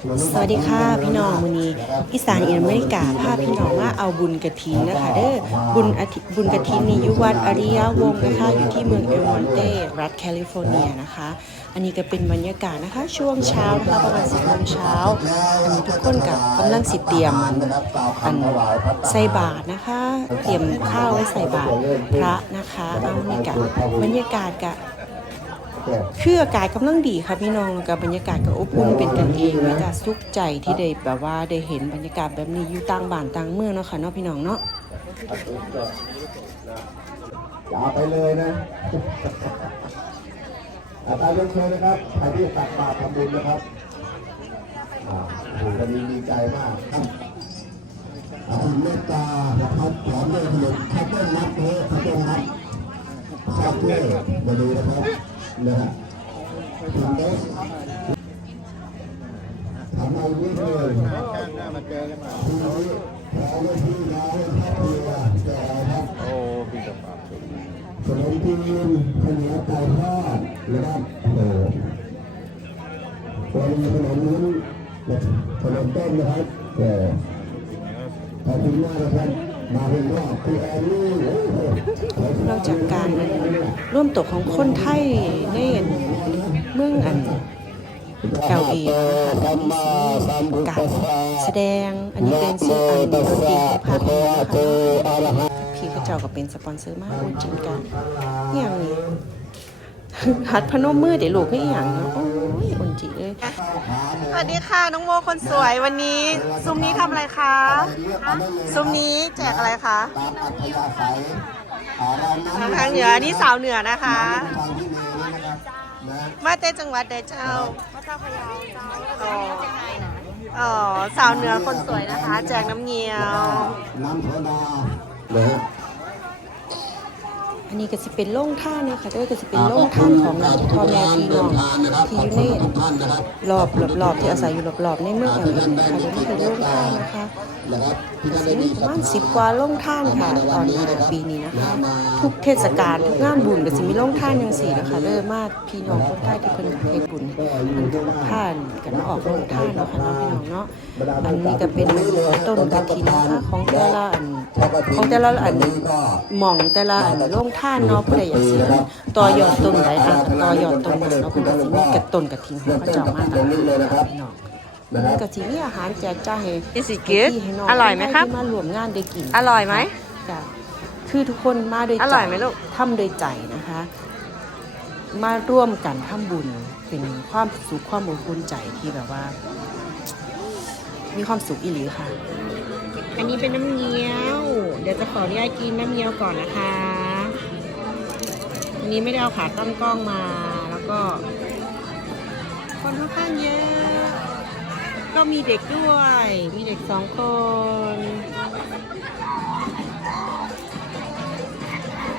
สวัสดีค่ะพี่น้องวันนี้อีสานอินอเมริกาพาพี่น้องมาเอาบุญกระถินนะคะเด้อบุญอาทิบุญกระถินนี่อยุวัดอริยวงนะคะอยู่ที่เมืองเอลมอนเตรัฐแคลิฟอร์เนียนะคะ อันนี้ก็เป็นบรรยากาศนะคะ ช่วงเช้านะคะประมาณสิบโมงเช้าอันนี้ทุกคนกับกำลังสิเตรียมอันใส่บาตรนะคะ เตรียมข้าวไว้ใส่บาตรพระนะคะเอานี่กะบรรยากาศกับะคืออากาศกำลังดีค่ะพี่น้องแล้วกับบรรยากาศก็อบอุ่นเป็นกันเองแล้วก็สุขใจที่ได้แบบว่าได้เห็นบรรยากาศแบบนี้อยู่ต่างบ้านต่างเมืองเนาะค่ะเนาะพี่น้องเนาะอย่าไปเลยนะอาตามเรียนเชิญนะครับใครที่ตักบาตรทำบุญนะครับอ่าโอ้โหวันนี้ดีใจมากครับอ่าคุณเมตตานะครับพร้อมด้วยขนมข้าวต้มมัดเนื้อข้าวต้มมัดข้าวเกลือวันนี้นะครับ นะฮะคุณเดชทำเอาวิ่งเลยทีนี้พร้อมด้พี่น้องครอบครัวจะครับโอ้พี่กับปากขนมจีนข้าวเหนียวไก่ทอดนะครับโอ้วันนี้ขนมนู้ขนมต้มนะครับเออขอบคุณมากนะครับมาเป็นรอบคุณแอนนี่โอ้โหนอกจากกา ร่วมตกของคนไทยในเมืองอันเกาเองนะคะก็มีการแสดงอันนี้เป็นศิลปินดนตรีของภาคเหนือนะคะพี่เขาเจ้าก็เป็นสปอนเซอร์มากจริงกันอย่างนี้หัดพนมมือเดี๋ยวลูกไม่อย่างเนาะโอ้ยอุ่นจิเลยสวัสดีค่ะน้องโมคนสวยวันนี้ ซุ้มนี้ทำอะไรคะซุ้มนี้แจกอะไรคะ ตามอัธยาศัยอ่าเรานั้นทางเหนืออันนี่สาวเหนือนะคะทางที่เนยนี่นะครับนะมาเต้จังหวัดใดเจ้ามาเจ้าพะเยาเจ้าอ๋อเชียงรายนะอ๋อสาวเหนือคนสวยนะคะ แจกน้ำเงี้ยวน้ำโซดานะฮะ อันนี้ก็จะเป็นโล่งท่านนะคะด้วยก็จะเป็นโล่งท่านของหลานพ่อแม่พี่น้องที่อยู่ในทุกท่านนะครับรอบรอบๆที่อาศัยอยู่รอบๆในเมืองอย่างนี้นะคะเดี๋ยวนี้เป็นโล่งท่านนะคะนะครับที่ท่านสิได้มีประมาณสิบกว่าโล่งท่านค่ะตอนนี้ปีนี้นะคะ ทุกเทศกาลทุกงานบุญก็จะมีโล่งท่านอย่างสี่นะคะเริ่มมาพี่น้องคนใต้ที่เพิ่นเฮ็ดบุญมันก็ผ่านกันมาออกโรงท่านเนาะค่ะเนาะพี่น้องเนาะอันนี้ก็เป็นต้นกระถินนะคะของแต่ละอันของแต่ละอันหม่องแต่ละอันโรงท่านเนาะผู้ใดอยากสิต่อยอดต้นใดอะก็ต่อยอดต้นนั้นเนาะเพิ่นก็สิมีกระต้นกระถินของพระเจ้ามาตรงนี้เลยนะคะพี่น้องนะครับก็สิมีอาหารแจกจ่ายให้ Is it good? ให้น้งอร่อยไหมครับที่มารวมงานได้กินอร่อยไหมจ้ะคือทุกคนมาโดวยใจอร่อยไหมลูกทำโดยใจนะคะ มาร่วมกันทำบุญเป็นความสุขความอบอุ่นใจที่แบบว่า มีความสุขอีหลีค่ะ อันนี้เป็นน้ำเงี้ยว เดี๋ยวจะขออนุญาตกินน้ำเงี้ยวก่อนนะคะอัน นี้ไม่ได้เอาขาตั้งกล้องมา แล้วก็ คนค่อนข้างเยอะ ก็มีเด็กด้วย มีเด็กสองคน